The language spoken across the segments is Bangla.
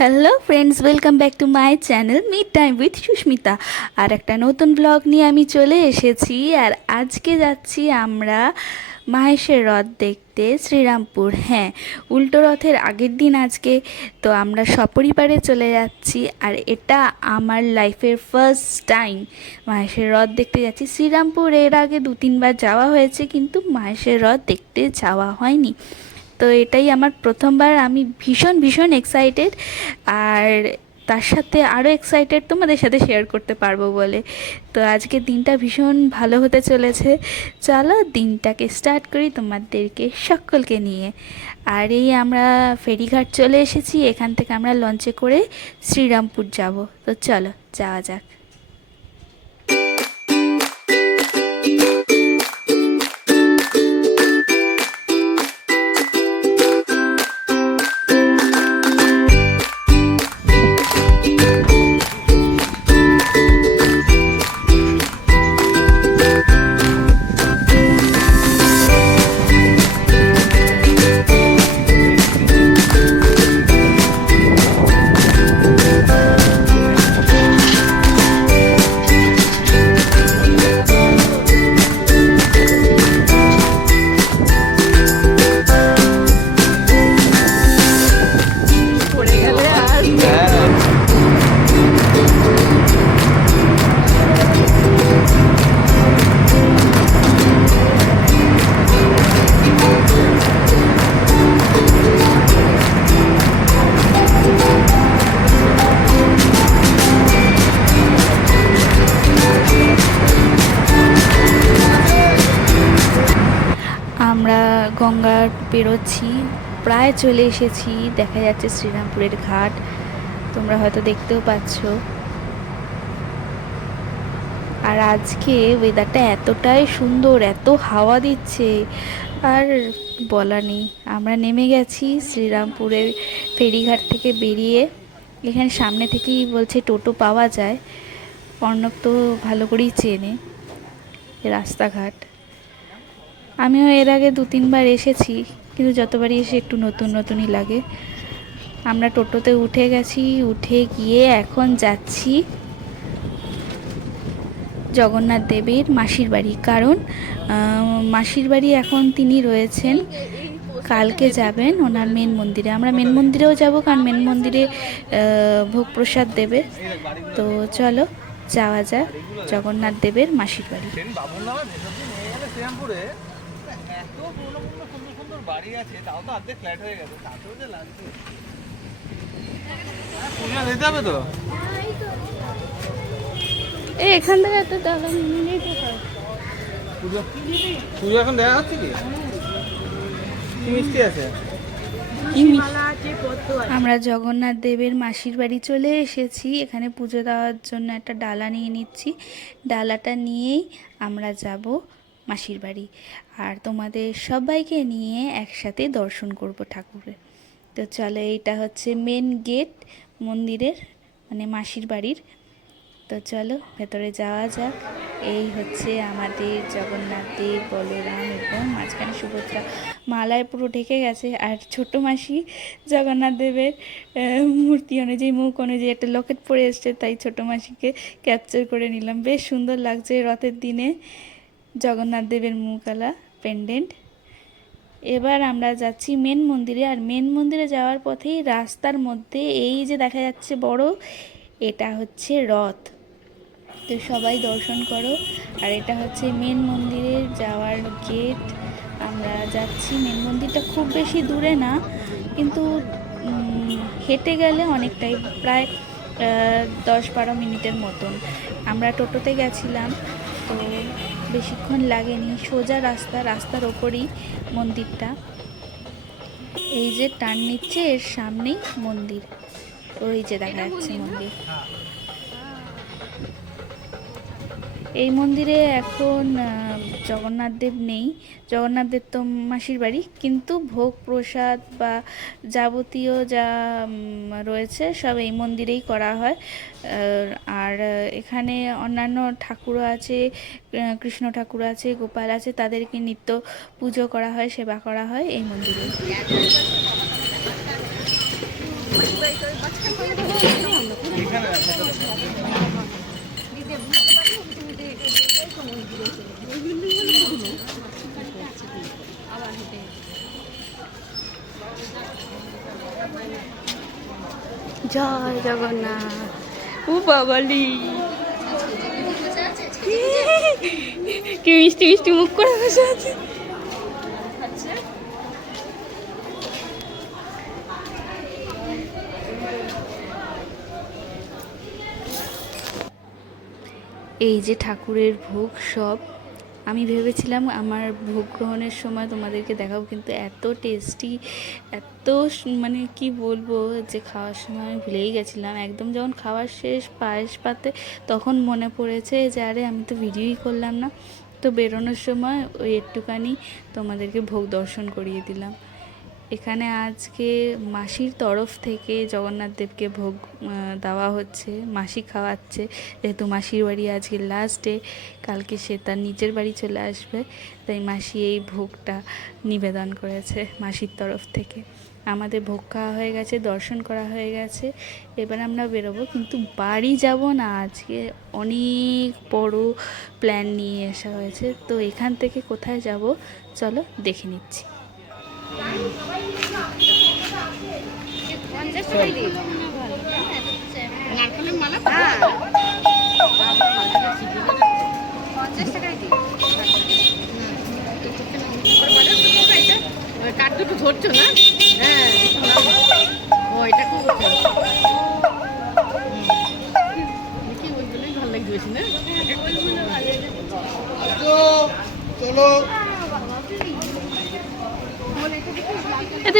Hello friends welcome back to my channel me time with Susmita আর একটা নতুন ব্লগ নিয়ে আমি চলে এসেছি। আর আজকে যাচ্ছি আমরা মাহেশের রথ দেখতে, শ্রীরামপুর। হ্যাঁ উল্টো রথের আগের দিন আজকে তো আমরা সপরিবারে চলে যাচ্ছি। আর এটা আমার লাইফের ফার্স্ট টাইম মাহেশের রথ দেখতে যাচ্ছি। শ্রীরামপুর এর আগে দু তিনবার যাওয়া হয়েছে, কিন্তু মাহেশের রথ দেখতে যাওয়া হয়নি। তো এটাই আমার প্রথমবার, আমি ভীষণ ভীষণ এক্সাইটেড আর তার সাথে আরও এক্সাইটেড তোমাদের সাথে শেয়ার করতে পারব বলে। তো আজকে দিনটা ভীষণ ভালো হতে চলেছে। চলো দিনটাকে স্টার্ট করি তোমাদেরকে, সকলকে নিয়ে। আর এই আমরা ফেরিঘাট চলে এসেছি, এখান থেকে আমরা লঞ্চে করে শ্রীরামপুর যাব। তো চলো, যাওয়া যাক। প্রায় চলে এসেছি। দেখা যাচ্ছে শ্রীরামপুরের ঘাট। তোমরা হয়তো দেখতেও পাচ্ছ। আর আজকে ওয়েদারটা এতটাই সুন্দর, এত হাওয়া দিচ্ছে। আর বলা নেই, আমরা নেমে গেছি শ্রীরামপুরের ফেরিঘাট থেকে বেরিয়ে। এখানে সামনে থেকেই বলছে টোটো পাওয়া যায়। অর্ণব তো ভালো করেই চেনে রাস্তাঘাট। আমিও এর আগে দু তিনবার এসেছি। কিন্তু যতবারই এসে একটু নতুন নতুনই লাগে। আমরা টোটোতে উঠে গেছি, উঠে গিয়ে এখন যাচ্ছি জগন্নাথ দেবের মাসির বাড়ি। কারণ মাসির বাড়ি এখন তিনি রয়েছেন। কালকে যাবেন ওনার মেন মন্দিরে। আমরা মেন মন্দিরেও যাব, কারণ মেন মন্দিরে ভোগ প্রসাদ দেবে। তো চলো, যাওয়া যাক জগন্নাথ দেবের মাসির বাড়ি। বাড়ি আছে তাও তো অর্ধেক ফ্ল্যাট হয়ে গেছে তাতেও যে লাগছে। পুরো হবে তো? এই এখান থেকে একটা ডালা নিয়ে পুজো পুজো এখন দেখা হচ্ছে কি? কি মিষ্টি আছে। আমরা জগন্নাথ দেবের মাসির বাড়ি চলে এসেছি। এখানে পুজো দেওয়ার জন্য একটা ডালা নিয়ে নিচ্ছি। ডালাটা নিয়েই আমরা যাব। মাসির বাড়ি। আর তোমাদের সবাইকে নিয়ে একসাথে দর্শন করব ঠাকুরের তো চলো, এইটা হচ্ছে মেন গেট মন্দিরের মানে মাসির বাড়ির। তো চলো, ভেতরে যাওয়া যাক। এই হচ্ছে আমাদের জগন্নাথ দেব, বলরাম এবং মাঝখানে সুভদ্রা। মালায় পুরো ঢেকে গেছে। আর ছোট মাসি জগন্নাথ দেবের মূর্তি অনুযায়ী, মুখ অনুযায়ী একটা লকেট পরে এসছে। তাই ছোট মাসিকে ক্যাপচার করে নিলাম। বেশ সুন্দর লাগছে রথের দিনে। জগন্নাথ দেবের মুখালা পেন্ডেন্ট এবার আমরা যাচ্ছি মেন মন্দিরে, আর মেন মন্দিরে যাওয়ার পথেই রাস্তার মধ্যে এই যে দেখা যাচ্ছে বড়, এটা হচ্ছে রথ। তো সবাই দর্শন করো। আর এটা হচ্ছে মেন মন্দিরে যাওয়ার গেট আমরা যাচ্ছি মেন মন্দিরটা খুব বেশি দূরে না, কিন্তু হেঁটে গেলে অনেকটাই, প্রায় দশ বারো মিনিটের মতন। আমরা টোটোতে গেছিলাম। তো বেশিক্ষণ লাগেনি, সোজা রাস্তা, রাস্তার ওপরেই মন্দিরটা। এই যে টান নিচ্ছে, এর সামনেই মন্দির। ওই যে দেখা যাচ্ছে মন্দির। এই মন্দিরে এখন আহ, জগন্নাথ দেব নেই। জগন্নাথ দেব তো মাসির বাড়ি কিন্তু ভোগ প্রসাদ বা যাবতীয় যা রয়েছে সব এই মন্দিরেই করা হয়। আর এখানে অন্যান্য ঠাকুরও আছে কৃষ্ণ ঠাকুর আছে গোপাল আছে তাদেরকে নিত্য পুজো করা হয় সেবা করা হয় এই মন্দিরে আছে তো দেখো। জয় জগন্নাথ। ও বাবালি। কি মিষ্টি মিষ্টি মুখ করে বসে আছে। এই যে ঠাকুরের ভোগ সব আমি ভেবেছিলাম আমার ভোগ গ্রহণের সময় তোমাদেরকে দেখাবো, কিন্তু এত টেস্টি এত মানে কি বলব যে খাওয়ার সময় আমি ভুলেই গেছিলাম। একদম যখন খাওয়ার শেষ পায়েস পাতে তখন মনে পড়েছে যে, আরে, আমি তো ভিডিওই করলাম না। তো বেরোনোর সময় ওই একটুখানি তোমাদেরকে ভোগ দর্শন করিয়ে দিলাম। এখানে আজকে মাসির তরফ থেকে জগন্নাথ দেবকে ভোগ দেওয়া হচ্ছে, মাসি খাওয়াচ্ছে। যেহেতু মাসির বাড়ি আজকে লাস্ট ডে কালকে সে তার নিজের বাড়ি চলে আসবে, তাই মাসি এই ভোগটা নিবেদন করেছে মাসির তরফ থেকে। আমাদের ভোগ খাওয়া হয়ে গেছে, দর্শন করা হয়ে গেছে, এবার আমরা বেরোবো। কিন্তু বাড়ি যাব না, আজকে অনেক বড় প্ল্যান নিয়ে আসা হয়েছে। তো এখান থেকে কোথায় যাব? চলো দেখে নিচ্ছি। কাঠ দুটো ধরছো না?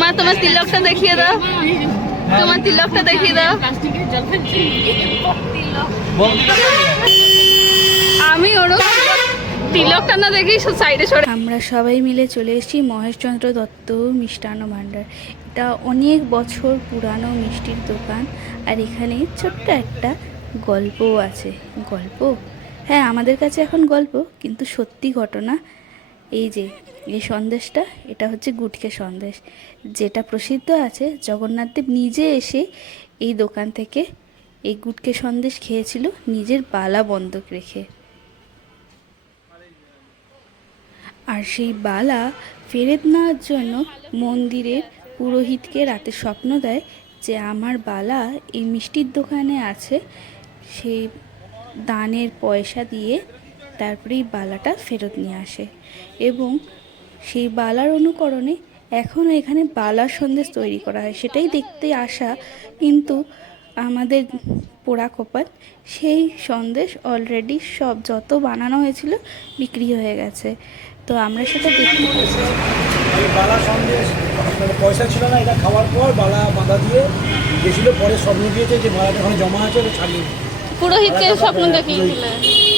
মা, তোমার তিলকটা দেখিয়ে দাও। তোমার তিলকটা দেখিয়ে দাও? আমি ওরকম তিলকটা না সাইডে আমরা সবাই মিলে চলে এসেছি মহেশচন্দ্র দত্ত মিষ্টান্ন ভাণ্ডার। এটা অনেক বছর পুরানো মিষ্টির দোকান, আর এখানে ছোট্ট একটা গল্পও আছে। গল্প? হ্যাঁ আমাদের কাছে এখন গল্প, কিন্তু সত্যি ঘটনা, এই যে, এই সন্দেশটা, এটা হচ্ছে গুটকে সন্দেশ। যেটা প্রসিদ্ধ আছে জগন্নাথদেব নিজে এসে এই দোকান থেকে এই গুটকে সন্দেশ খেয়েছিল, নিজের বালা বন্ধক রেখে। আর সেই বালা ফেরত নেওয়ার জন্য মন্দিরের পুরোহিতকে রাতে স্বপ্ন দেয় যে, আমার বালা এই মিষ্টির দোকানে আছে, সেই দানের পয়সা দিয়ে তারপরে এই বালাটা ফেরত নিয়ে আসে এবং সেই বালার অনুকরণে এখনও এখানে বালার সন্দেশ তৈরি করা হয়। সেটাই দেখতে আসা কিন্তু আমাদের পোড়া কপাল সেই সন্দেশ অলরেডি সব যত বানানো হয়েছিল বিক্রি হয়ে গেছে। তো আমরা সেটা দেখি বালা সন্দেশ পয়সা ছিল না, এটা খাওয়ার পর বালা বাঁধা দিয়ে গেছিল, পরে স্বপ্ন দিয়েছে যে বালাটা ওখানে জমা আছে ছাড়িয়ে। পুরোহিতকে স্বপ্ন আবার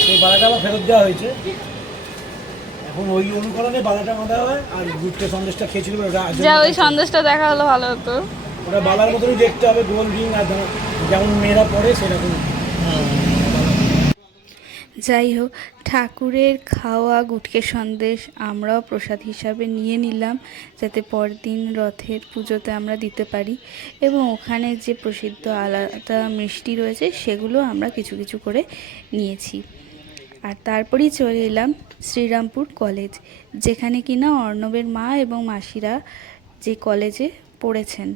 সেই বালাটা আবার ফেরত দেওয়া হয়েছে। এখন ওই অনুকরণে বালাটা বাঁধা হয় আর গুটকে সন্দেশটা খেয়েছিল ওটা যা ওই সন্দেশটা দেখা হলো ভালো হতো। ওটা বালার মতনই দেখতে হবে গোল রিং আর যেমন- যেমন মেয়েরা পড়ে সেরকম। যাই হোক ঠাকুরের খাওয়া গুটকে সন্দেশ আমরাও প্রসাদ হিসাবে নিয়ে নিলাম, যাতে পরদিন রথের পুজোতে আমরা দিতে পারি। এবং ওখানে যে প্রসিদ্ধ আলাদা মিষ্টি রয়েছে, সেগুলো আমরা কিছু কিছু করে নিয়েছি। আর তারপরেই চলে এলাম শ্রীরামপুর কলেজ, যেখানে কিনা অর্ণবের মা এবং মাসিরা যে কলেজে পড়েছেন।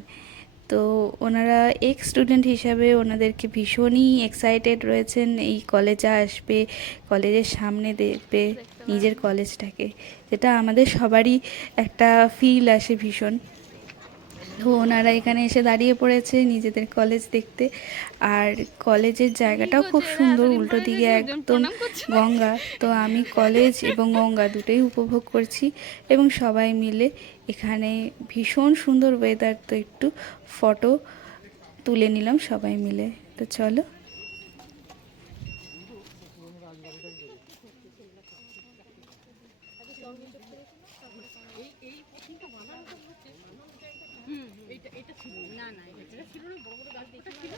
তো ওনারা এক্স স্টুডেন্ট হিসাবে ওনাদেরকে ভীষণই এক্সাইটেড রয়েছেন, এই কলেজে আসবে কলেজের সামনে দেখবে নিজের কলেজটাকে যেটা আমাদের সবারই একটা ফিল আসে ভীষণ। তো ওনারা এখানে এসে দাঁড়িয়ে পড়েছে নিজেদের কলেজ দেখতে। আর কলেজের জায়গাটাও খুব সুন্দর, উল্টো দিকে একদম গঙ্গা। তো আমি কলেজ এবং গঙ্গা দুটোই উপভোগ করছি এবং সবাই মিলে এখানে ভীষণ সুন্দর ওয়েদার তো একটু ফটো তুলে নিলাম সবাই মিলে। তো চলো। ছিল না বড় বড় গাছ দেখেছিল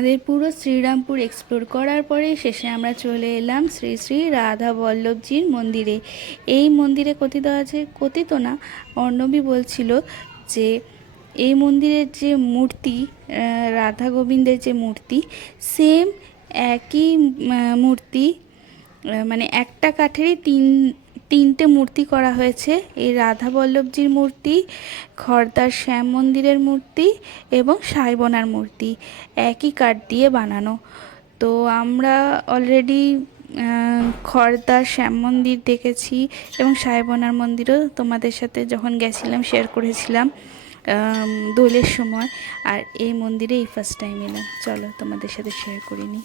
আমাদের পুরো শ্রীরামপুর এক্সপ্লোর করার পরে শেষে আমরা চলে এলাম শ্রী শ্রী রাধা বল্লভজির মন্দিরে। এই মন্দিরে কথিত আছে, কথিত না, অর্ণবী বলছিল যে এই মন্দিরের যে মূর্তি রাধা গোবিন্দের যে মূর্তি সেম একই মূর্তি মানে একটা কাঠেরই তিন তিনটে মূর্তি করা হয়েছে। এই রাধা বল্লভজির মূর্তি, খর্দার শ্যাম মন্দিরের মূর্তি এবং সাইবনার মূর্তি একই কাঠ দিয়ে বানানো। তো আমরা অলরেডি খর্দার শ্যাম মন্দির দেখেছি এবং সাইবনার মন্দিরও তোমাদের সাথে যখন গেছিলাম শেয়ার করেছিলাম দোলের সময়। আর এই মন্দিরে এই ফার্স্ট টাইম এলাম। চলো তোমাদের সাথে শেয়ার করে নিই।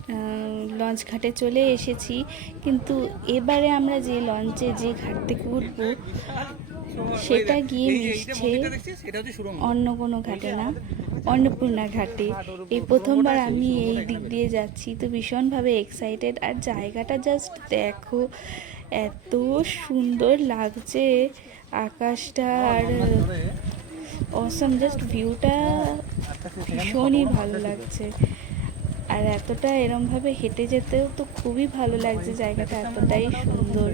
লঞ্চ ঘাটে চলে এসেছি। কিন্তু এবারে আমরা যে লঞ্চে যে ঘাট থেকে উঠবো, সেটা গিয়ে মিশছে অন্য কোনো ঘাটে না, অন্নপূর্ণা ঘাটে। এই প্রথমবার আমি এই দিক দিয়ে যাচ্ছি, তো ভীষণভাবে এক্সাইটেড আর জায়গাটা জাস্ট দেখো, এত সুন্দর লাগছে আকাশটা আর অসম জাস্ট ভিউটা ভীষণই ভালো লাগছে। আর এতটা এরমভাবে হেঁটে যেতেও তো খুবই ভালো লাগছে জায়গাটা এতটাই সুন্দর।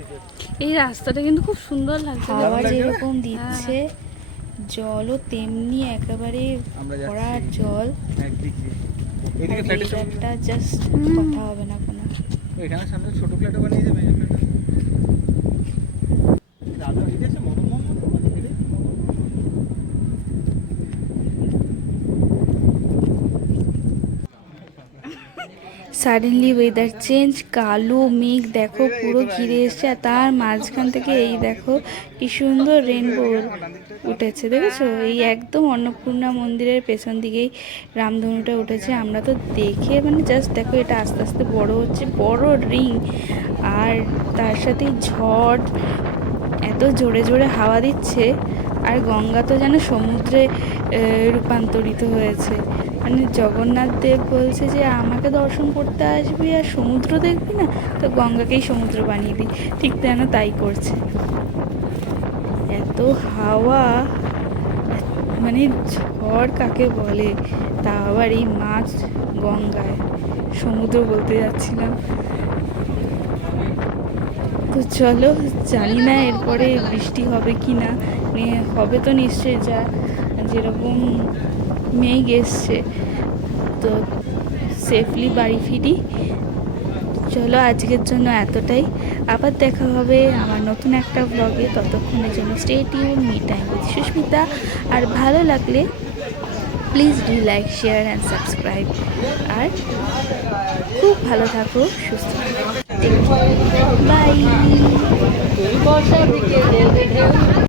এই রাস্তাটা কিন্তু খুব সুন্দর লাগছে। হাওয়া যেরকম দিচ্ছে জলও তেমনি একেবারে ভরা জল। জাস্ট কথা হবে না কোনো। এখানে সামনে ছোট ফ্ল্যাটও বানিয়ে যাবে মেজর ফ্ল্যাট দাদা এটা আছে মদন মোহন মন্দির, এটাই তো Madan Mohan. Suddenly weather change কালো মেঘ, দেখো, পুরো ঘিরে এসছে, আর তার মাঝখান থেকে এই দেখো, কি সুন্দর রেনবো উঠেছে, দেখেছ? এই একদম অন্নপূর্ণা মন্দিরের পেছন দিকেই রামধনুটা উঠেছে। আমরা তো দেখে মানে জাস্ট দেখো, এটা আস্তে আস্তে বড় হচ্ছে, বড় রিং আর তার সাথে ঝড়, এত জোরে জোরে হাওয়া দিচ্ছে, আর গঙ্গা তো যেন সমুদ্রে রূপান্তরিত হয়েছে। মানে জগন্নাথ দেব বলছে যে, আমাকে দর্শন করতে আসবি আর সমুদ্র দেখবি না? তো গঙ্গাকেই সমুদ্র বানিয়ে দিই ঠিক যেন তাই করছে। এত হাওয়া মানে ঝড় কাকে বলে? তা আবার এই মাছ গঙ্গায়, সমুদ্র বলতে যাচ্ছিলাম। তো চলো, জানি না এরপরে বৃষ্টি হবে কি নে- হবে তো নিশ্চয়ই যা, যেরকম মেঘ এসছে তো সেফলি বাড়ি ফিরি। চলো আজকের জন্য এতটাই। আবার দেখা হবে আমার নতুন একটা ব্লগে ততক্ষণের জন্য stay me time with Susmita. আর ভালো লাগলে please do like share and subscribe আর খুব ভালো থাকো, সুস্থ থাকো। বাই